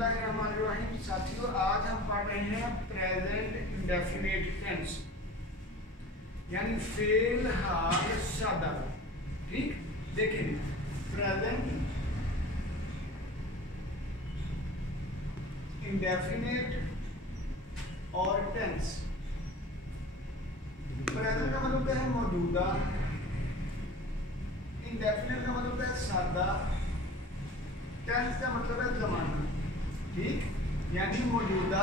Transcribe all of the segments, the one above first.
बिस्मिल्लाहिर्रहमानिर्रहीम। साथियों, आज हम पढ़ रहे हैं प्रेजेंट इंडेफिनिट टेंस यानी फेल हाल सादा। ठीक, देखिए प्रेजेंट इंडेफिनिट और टेंस। प्रेजेंट का मतलब है मौजूदा, इंडेफिनिट का मतलब है सादा, टेंस का मतलब है जमाना। ठीक, यानी मौजूदा,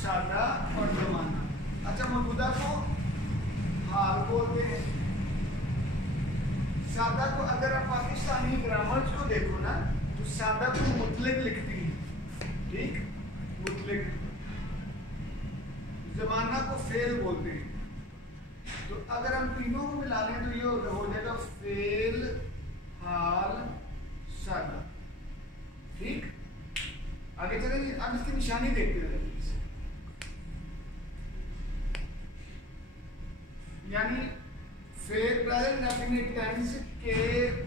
सादा और जमाना। अच्छा, मौजूदा को हाल बोलते हैं। सादा को अगर आप पाकिस्तानी ग्रामर को देखो ना तो सादा को मुतलक लिखती है। ठीक, मुतलक। जमाना को फेल बोलते हैं। तो अगर हम तीनों को मिला लें तो ये हो जाएगा फेल हाल सादा। ठीक, आगे चलेंगे। अब इसकी निशानी देखते हैं। यानी फेल प्रेजेंट इंडेफिनिट टेंस के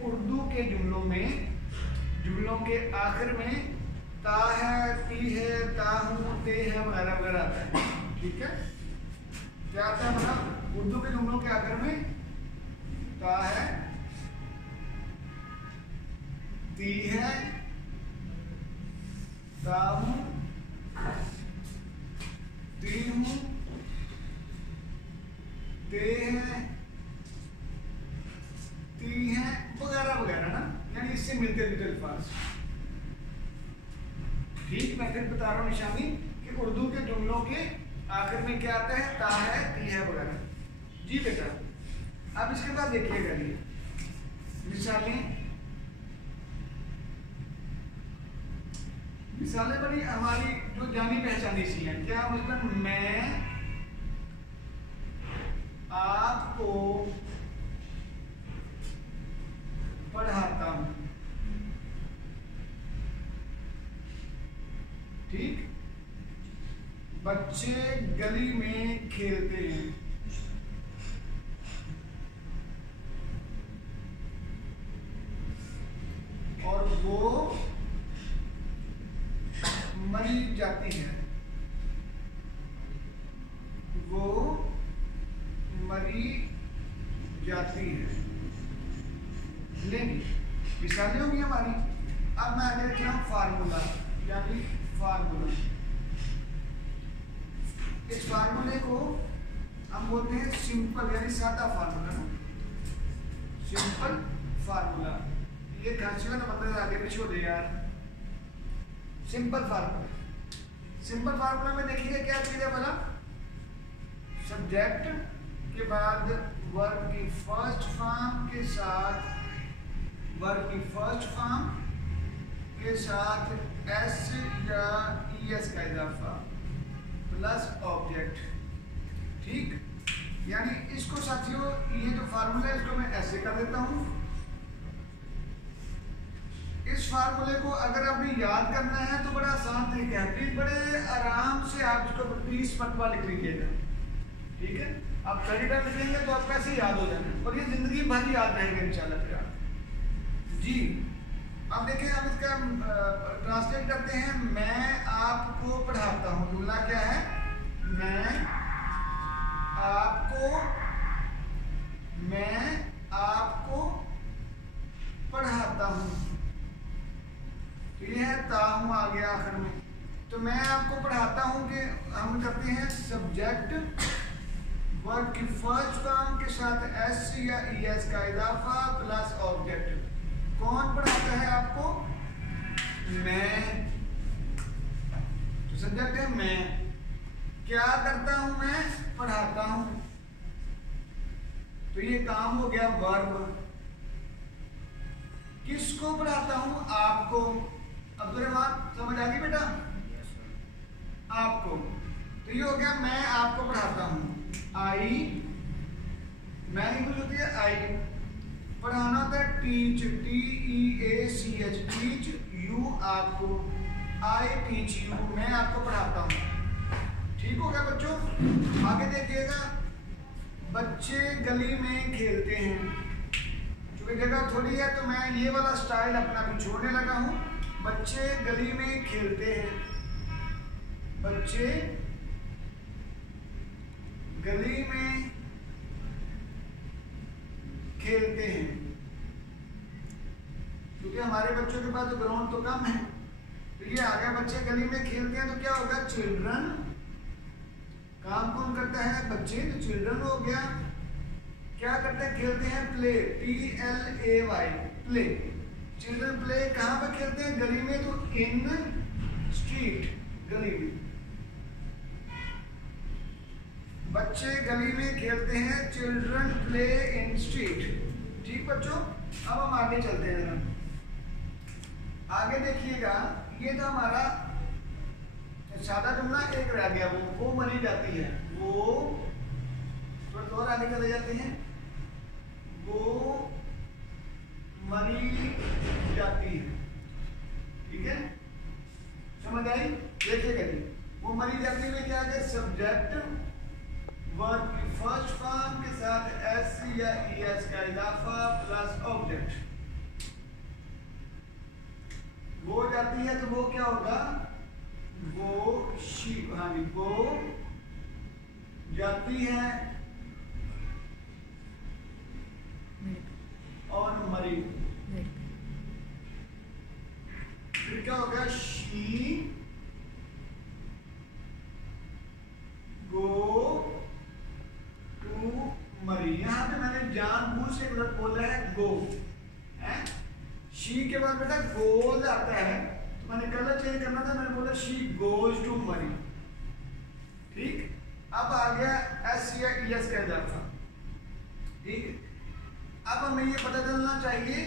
उर्दू के जुमलों के आखिर में ता है, ती है, ता हूं, ते है वगैरह वगैरह आता है। ठीक है, क्या आता है? मतलब उर्दू के जुमलों के आखिर में ता है, ती है, ता हूं, ती हूं, ते हैं, ती हैं वगैरह वगैरह ना, यानी इससे मिलते जुलते अल्फाज। ठीक, मैं फिर बता रहा हूँ निशानी कि उर्दू के जुमलों के आखिर में क्या आता है? ता है, ती है वगैरह। जी बेटा, अब इसके बाद देखिएगा ये मिसालें बड़ी हमारी जो जानी पहचानी सी हैं। क्या मतलब? मैं आपको पढ़ाता हूं। ठीक, बच्चे गली में खेलते हैं। और वो मरी जाती है। वो मरी जाती है। लेंगे मिसालें होंगी हमारी। अब मैं आगे लिख रहा हूं फार्मूला, यानी फार्मूला। इस फार्मूले को हम बोलते हैं सिंपल, यानी सादा फार्मूला ना, सिंपल फार्मूला। ये घासियों ना मतलब आगे पीछे हो दे यार। सिंपल फार्मूला, सिंपल फार्मूला में देखिए क्या चीज है बोला? सब्जेक्ट के बाद वर्ब की फर्स्ट फॉर्म के साथ एस या ईएस का इजाफा प्लस ऑब्जेक्ट। ठीक, यानी इसको साथियों, ये जो फार्मूला है इसको मैं ऐसे कर देता हूं। इस फार्मूले को अगर आपने याद करना है तो बड़ा आसान तरीका है। प्लीज बड़े आराम से आप इसको 20 मरतबा लिख लीजिएगा। ठीक है, आप 30 टाइम लिखेंगे तो आपको ऐसे याद हो जाना और ये जिंदगी भर याद रहेगा इंशाल्लाह। फिर जी, अब देखिए, हम इसका ट्रांसलेट करते हैं। मैं आपको पढ़ाता हूँ। जुमला क्या है? मैं आपको पढ़ाता हूँ। तो ये है ता हूं आ गया आखिर में। तो मैं आपको पढ़ाता हूं कि हम करते हैं सब्जेक्ट वर्ब की फर्स्ट फॉर्म के साथ एस या ईएस का इजाफा प्लस ऑब्जेक्ट। कौन पढ़ाता है आपको? मैं। तो सब्जेक्ट है मैं। क्या करता हूं? मैं पढ़ाता हूं। तो ये काम हो गया वर्ब। किसको पढ़ाता हूं? आपको। अब्दुर्रहमान, समझ आ गई बेटा? आपको। तो ये हो गया मैं आपको पढ़ाता हूं। आई, मैं इंग्लिश होती है आई। पढ़ाना होता है टीच, TEACH, टीच यू, आपको। आई टीच यू, मैं आपको पढ़ाता हूं। ठीक हो गया बच्चों? आगे देखिएगा, बच्चे गली में खेलते हैं। चूंकि जगह थोड़ी है तो मैं ये वाला स्टाइल अपना भी छोड़ने लगा हूं। बच्चे गली में खेलते हैं, बच्चे गली में खेलते हैं। क्योंकि हमारे बच्चों के पास तो ग्राउंड तो कम है, तो ये आ गया बच्चे गली में खेलते हैं, तो क्या होगा चिल्ड्रन, काम कौन करता है बच्चे, तो चिल्ड्रन हो गया। क्या करते हैं खेलते हैं play, PLAY play, children play कहाँ पे खेलते हैं गली में, तो इन स्ट्रीट, गली में, बच्चे गली में खेलते हैं, चिल्ड्रन प्ले इन स्ट्रीट। ठीक बच्चों, अब हम आगे चलते हैं जरा, आगे देखिएगा, ये था हमारा सादा जुमला, एक रह गया वो मरी जाती है, वो थोड़ा और आगे चले जाते हैं, वो मरी जाती है। ठीक है, समझ आई, देखिएगा जी, वो मरी जाती है क्या है, सब्जेक्ट वर्ब की फर्स्ट फॉर्म के साथ एस या ईएस का इजाफा प्लस ऑब्जेक्ट, वो जाती है तो वो क्या होगा, वो शी, हाँ जी, वो जाती है और मरी, फिर क्या होगा, शी गो टू मरी। यहां पे मैंने जानबूझ से बोला है गो, है शी के बाद बेटा गोज आता है, तो मैंने कलर चेंज करना था, मैंने बोला शी गोज टू मरी। ठीक, अब आ गया एस या ईएस का इजाफा। ठीक, अब हमें ये पता चलना चाहिए,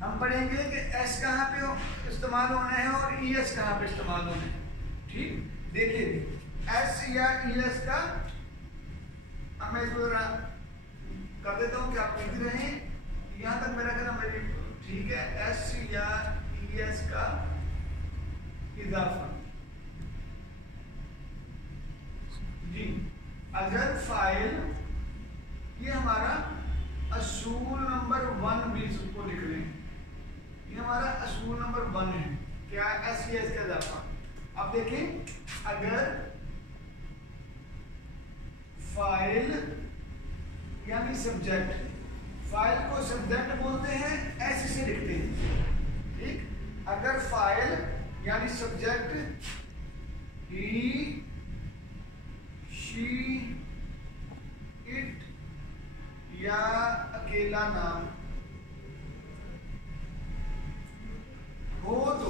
हम पढ़ेंगे कि एस कहाँ पे इस्तेमाल होना है और ईएस कहाँ पे इस्तेमाल होना है। ठीक, देखिए एस या ईएस का, अब मैं इसको जरा कर देता हूँ कि आप लिख रहे हैं, यहाँ तक मेरा कहना मेरी ठीक है, एस या ईएस का इजाफा जी। अगर फाइल, ये हमारा असूल नंबर 1 भी इसको लिख रहे हैं, ये हमारा असूल नंबर 1 है, क्या एस या इसका इजाफा। अब देखें, अगर फाइल यानी सब्जेक्ट, फाइल को सब्जेक्ट बोलते हैं, ऐसे से लिखते हैं। ठीक, अगर फाइल यानी सब्जेक्ट ही, शी, इट या अकेला नाम हो, तो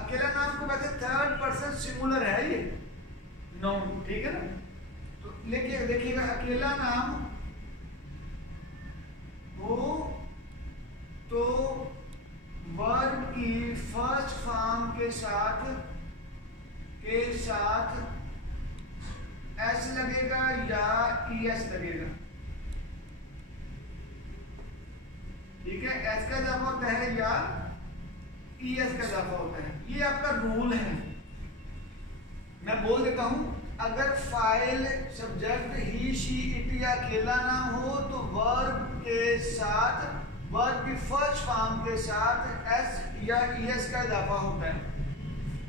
अकेला नाम को वैसे थर्ड पर्सन सिंगुलर है ये नाउन, ठीक है ना, तो लेकिन देखिएगा अकेला नाम हो तो वर्ब की फर्स्ट फॉर्म के साथ एस लगेगा या ईएस लगेगा। ठीक है, एस का इजाफा होता है या ईएस का इजाफा होता है, ये आपका रूल है। मैं बोल देता हूं, अगर file subject he, she, it या अकेला नाम हो तो वर्ब के साथ, वर्ब की फर्स्ट फॉर्म के साथ एस या ईएस का इजाफा होता है।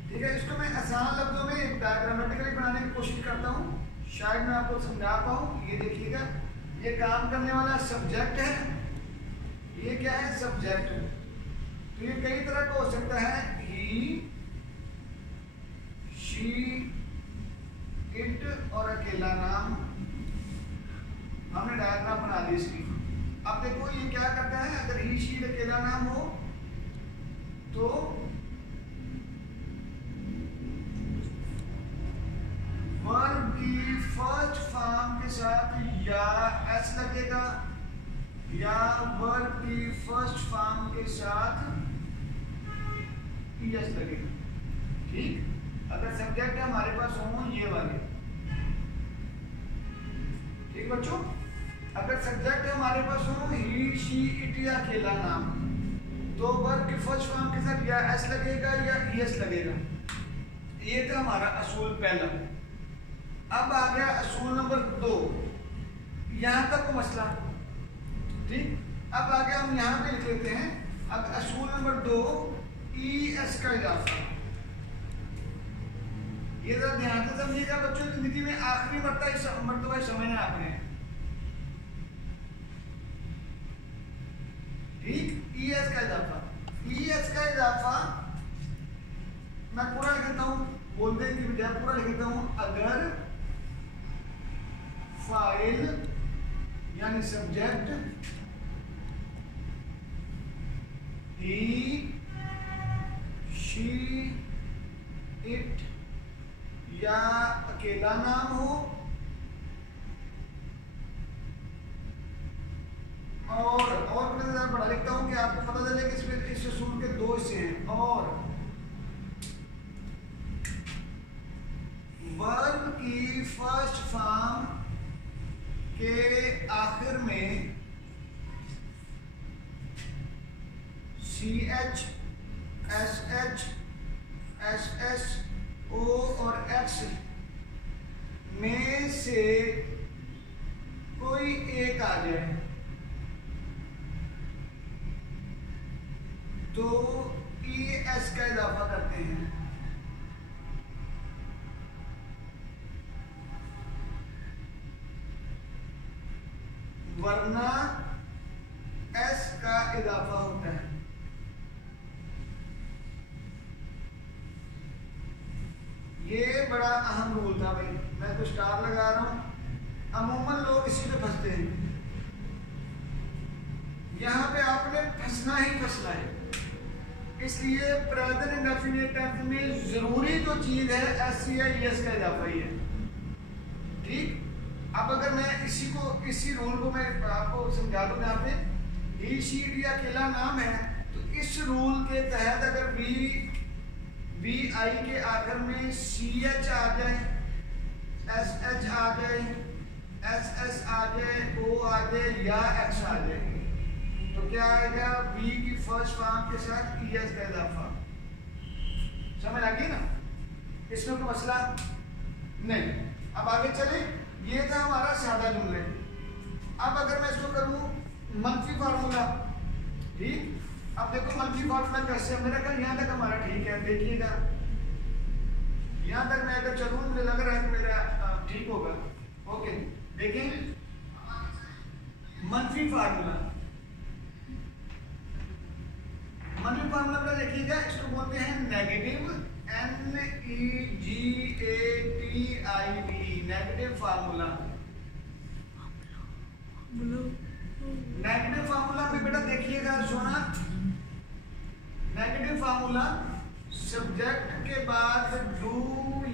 ठीक है, इसको मैं आसान लफ्जों में डायग्रामेटिकली बनाने की कोशिश करता हूँ, शायद मैं आपको समझा पाऊँ। ये देखिएगा, ये काम करने वाला सब्जेक्ट है, ये क्या है सब्जेक्ट, तो ये कई तरह का हो सकता है, ही, शी, इट और अकेला नाम। हमने डायग्राम बना दी इसकी। अब देखो ये क्या करता है, अगर ही, शी, अकेला नाम हो तो वर्ब की फर्स्ट फॉर्म के साथ या एस लगेगा या वर्ब की फर्स्ट फॉर्म के साथ ईएस लगेगा। ठीक, अगर सब्जेक्ट हमारे पास हो ये वाले, ठीक बच्चों, अगर सब्जेक्ट हमारे पास हो ही, शी, इट या अकेला नाम, तो वर्ब की फर्स्ट फॉर्म के साथ या एस लगेगा या ईएस लगेगा। ये था हमारा असूल पहला। अब आ गया असूल नंबर 2, यहां तक को मसला। ठीक, अब आ गया, हम यहां पे लिख लेते हैं। अब असूल नंबर 2, ES का इजाफा। ये जरा ध्यान से समझिएगा बच्चों, जिंदगी में आखिरी मर्तबा समझना आपने, ठीक। ES का इजाफा, ES का इजाफा मैं पूरा लिख देता हूं, बोलते हैं कि बजाय पूरा लिख देता हूं। अगर फाइल यानी सब्जेक्ट ही, शी, इट या अकेला नाम हो और बड़ा लिखता हूं कि आपको पता चले कि इसमें इस असूल के दो हिस्से हैं। और वर्ब की फर्स्ट फॉर्म के आखिर में CH, SH, SS, O और X में से कोई एक आ जाए तो ES का इजाफा करते हैं। वरना S का इजाफा होता है। ये बड़ा अहम रूल था भाई, मैं तो स्टार लगा रहा हूं, अमूमन लोग इसी पे फंसते हैं। यहां पे आपने फंसना ही फंसना है, इसलिए प्रेजेंट इंडेफिनिट टेंस में जरूरी जो चीज है SCIS का इजाफा ही है, ठीक। अब अगर मैं इसी रूल को मैं आपको समझा दूं, यहाँ पे ही, शी, इट या अकेला नाम है, तो इस रूल के तहत अगर VI के आखिर में CH आ जाए, SH आ जाए, SS आ जाए, O आ जाए या X आ जाए, तो क्या आएगा? V की फर्स्ट फॉर्म के साथ ES का इजाफा। समझ आ गई ना? इसमें कोई मसला नहीं। अब आगे चले, ये था हमारा सादा जुमले। अब अगर मैं इसको करूं मंफी फार्मूला, ठीक। अब देखो मंफी फार्मूला कैसे, मेरा ख्याल यहाँ तक हमारा ठीक है, देखिएगा यहाँ तक मैं अगर चलूं मुझे लग रहा है कि मेरा ठीक होगा। ओके, देखें मंफी फार्मूला, मंफी फार्मूला पर देखिएगा, इसको बोलते हैं negative, NEGATIV, negative formula. Negative formula में बेटा देखिएगा सोना, नेगेटिव फार्मूला सब्जेक्ट के बाद डू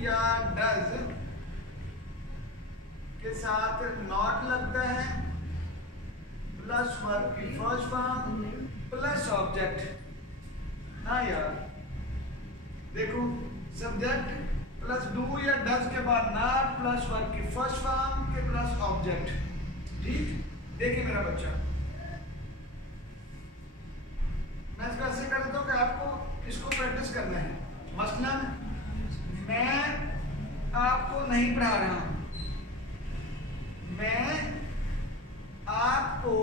या डज के साथ नॉट लगता है, प्लस वर्ब की फर्स्ट फॉर्म प्लस ऑब्जेक्ट। हाँ यार देखो, सब्जेक्ट प्लस डू या डज के बाद नॉट प्लस वर्ब की फर्स्ट फॉर्म के प्लस ऑब्जेक्ट, ठीक। देखिए मेरा बच्चा, मैं इसको ऐसे कर देता हूं कि आपको इसको प्रैक्टिस करना है। मसलन मैं आपको नहीं पढ़ा रहा हूं, मैं आपको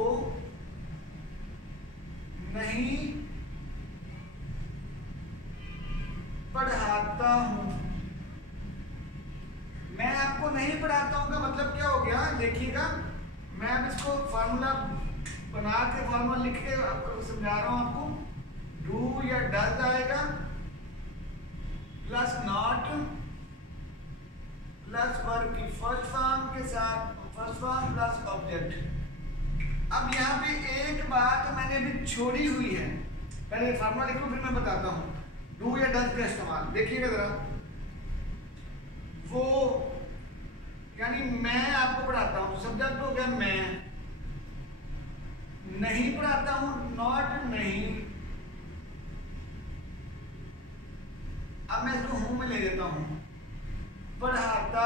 नहीं पढ़ाता हूं। मैं आपको नहीं पढ़ाता हूं का मतलब क्या हो गया? देखिएगा, मैं अब इसको फार्मूला बना के, फार्मूला लिख के आपको समझा रहा हूं। आपको डू या डज आएगा प्लस नॉट प्लस वर्ब की फर्स्ट फॉर्म के साथ फर्स्ट फॉर्म प्लस ऑब्जेक्ट। अब यहाँ पे एक बात मैंने अभी छोड़ी हुई है, पहले फार्मूला लिखूं फिर मैं बताता हूं डू या डज का इस्तेमाल। देखिएगा जरा, वो यानी मैं आपको पढ़ाता हूं, सब्जेक्ट हो गया मैं, नहीं पढ़ाता हूं नॉट नहीं। अब मैं इसको हूं में ले लेता हूं, पढ़ाता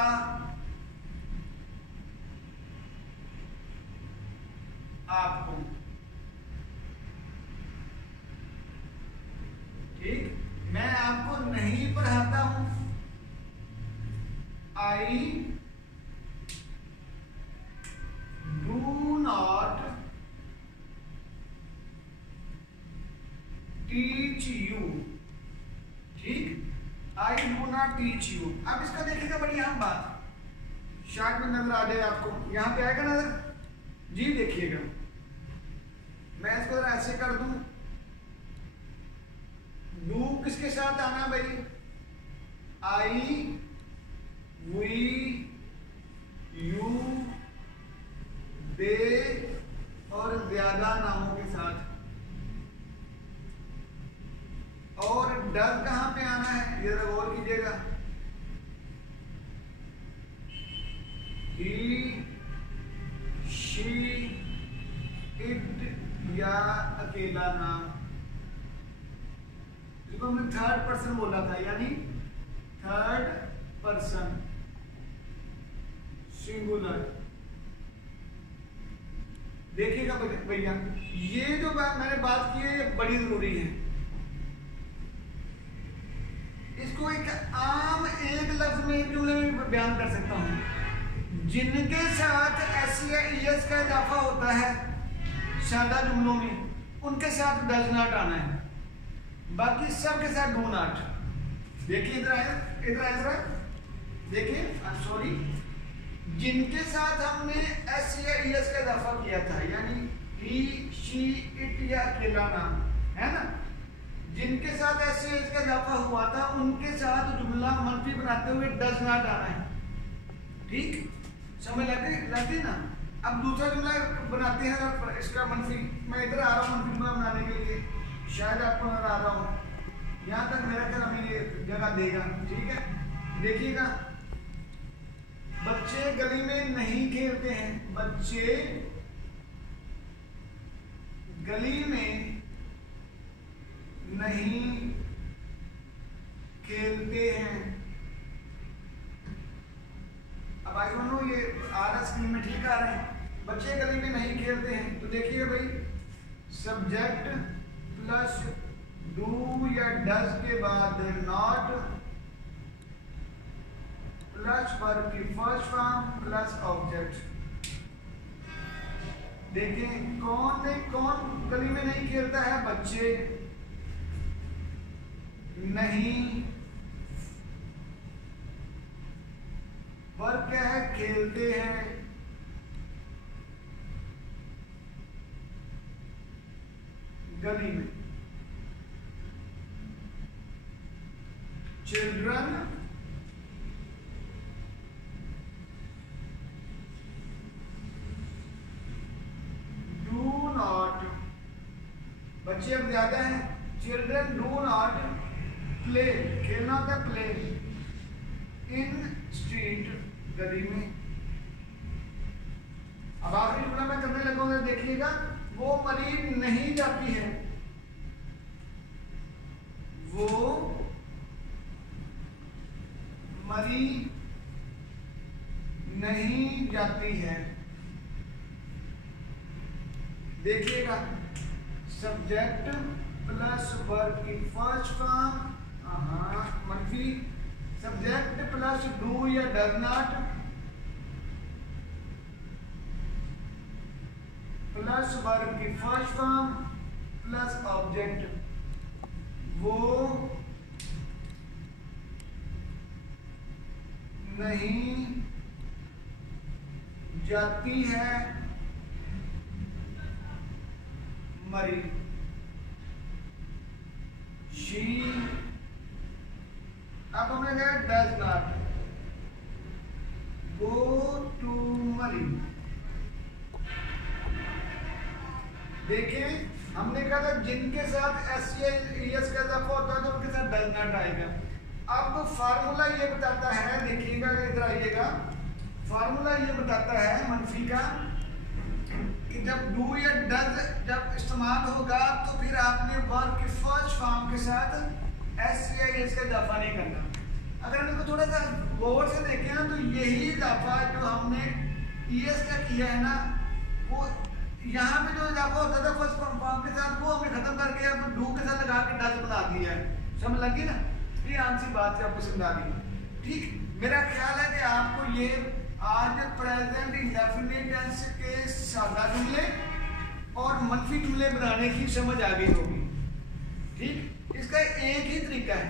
आपको, ठीक। मैं आपको नहीं पढ़ाता हूं, I do not teach you. I do not teach you। अब इसका देखिएगा बड़ी अहम बात, शायद में नजर आ जाए आपको, यहाँ पे आएगा नजर जी, देखिएगा मैं इसको जरा ऐसे कर दूं, डू किसके साथ आना भाई, आई, वी, यू, दे और ज्यादा नामों के साथ। और डज कहां पे आना है ये जरा गौर कीजिएगा, ही, शी, इट या अकेला नाम, इसको हमने थर्ड पर्सन बोला था, यानी थर्ड पर्सन सिंगुलर। देखिएगा भैया, ये जो मैंने बात की है ये बड़ी जरूरी है। इसको एक आम एक लफ्ज में एक जुमले में बयान कर सकता हूं, जिनके साथ एस या ईएस का इजाफा होता है सादा जुमलों में, उनके साथ डज नॉट आना है, बाकी सब के साथ डू नॉट। देखिए इधर आए, इधर आए जरा देखिए, सॉरी, जिनके साथ हमने एस या ईएस का इजाफा किया था, यानी ही, शी, इट या अकेला नाम, है ना, जिनके साथ एस या ईएस का इजाफा हुआ था उनके साथ जुमला मनफी बनाते हुए डज नॉट आना है। ठीक, समझ लगती ना। अब दूसरा जुमला बनाते हैं इसका मनफी, मैं इधर आ रहा हूँ मनफी जुमला बनाने के लिए, शायद आपको नजर आ रहा हूँ, यहाँ तक मेरा ख्याल हमें ये जगह देगा। ठीक है, देखिएगा, बच्चे गली में नहीं खेलते हैं, बच्चे गली में नहीं खेलते हैं। अब आई डोंट नो ये आ रहा स्क्रीन में, ठीक आ रहे हैं, बच्चे गली में नहीं खेलते हैं। तो देखिए भाई, सब्जेक्ट प्लस डू या डज के बाद नॉट प्लस वर्ब की फर्स्ट फॉर्म प्लस ऑब्जेक्ट। देखें कौन गली में नहीं खेलता है, बच्चे नहीं, वर्ब क्या है, खेलते हैं, गली में। चिल्ड्रन डू नॉट, बच्चे अब ज्यादा हैं, चिल्ड्रन डू नॉट प्ले, खेलना होता है प्ले, इन स्ट्रीट, गली में। अब आखिरी जुमला मैं करने लगूंगा, देखिएगा, वो मरीज नहीं जाती है, वो मरी नहीं जाती है। देखिएगा, सब्जेक्ट प्लस वर्ब की फर्स्ट फॉर्म मनफी, सब्जेक्ट प्लस डू या डज नॉट प्लस वर्ब की फर्स्ट फॉर्म प्लस ऑब्जेक्ट, वो नहीं जाती है, मरी, शी, अब हमने कहा डज नॉट गो टू मरी। देखिए, हमने कहा था जिनके साथ एस या ईएस का इजाफा होता है तो उनके साथ डज नॉट आएगा। अब फार्मूला ये बताता है, देखिएगा इधर आइएगा, फार्मूला ये बताता है मनफी का कि जब डू या डज जब इस्तेमाल होगा तो फिर आपने वर्ब की फर्स्ट फॉर्म के साथ एस या ईएस का इजाफा नहीं करना। अगर हम इसको थोड़ा सा गौर से देखें ना, तो यही इजाफा जो हमने ईएस का किया है ना, वो यहाँ पे जो इजाफा होता था फर्स्ट फॉर्म के साथ, वो हमने खत्म करके अब डू के साथ लगा के डज बना दिया है। समझ लगी ना, ये आम सी बात से आपको समझा दी। ठीक, मेरा ख्याल है कि आपको ये आज प्रेजेंट इंडेफिनिट टेंस के सादा जुमले और मनफी जुमले बनाने की समझ आ गई होगी। ठीक, इसका एक ही तरीका है